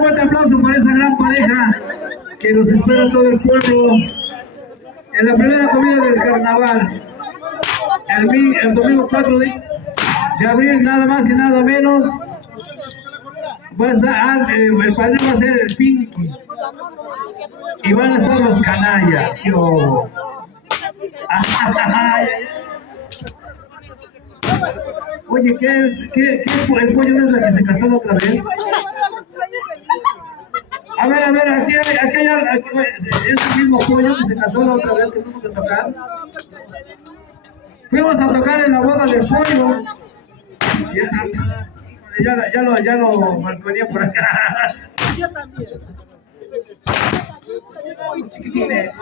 un fuerte aplauso para esa gran pareja que nos espera todo el pueblo en la primera comida del carnaval. El domingo 4 de abril, nada más y nada menos. El padrino va a ser el Pinky. Y van a estar los canallas. Oye, el pollo no es la que se casó la otra vez? A ver, aquí hay ese mismo pollo que se casó la otra vez que fuimos a tocar. Fuimos a tocar en la boda del pollo. Ya lo balconía por acá. Yo también. Uy, chiquitines.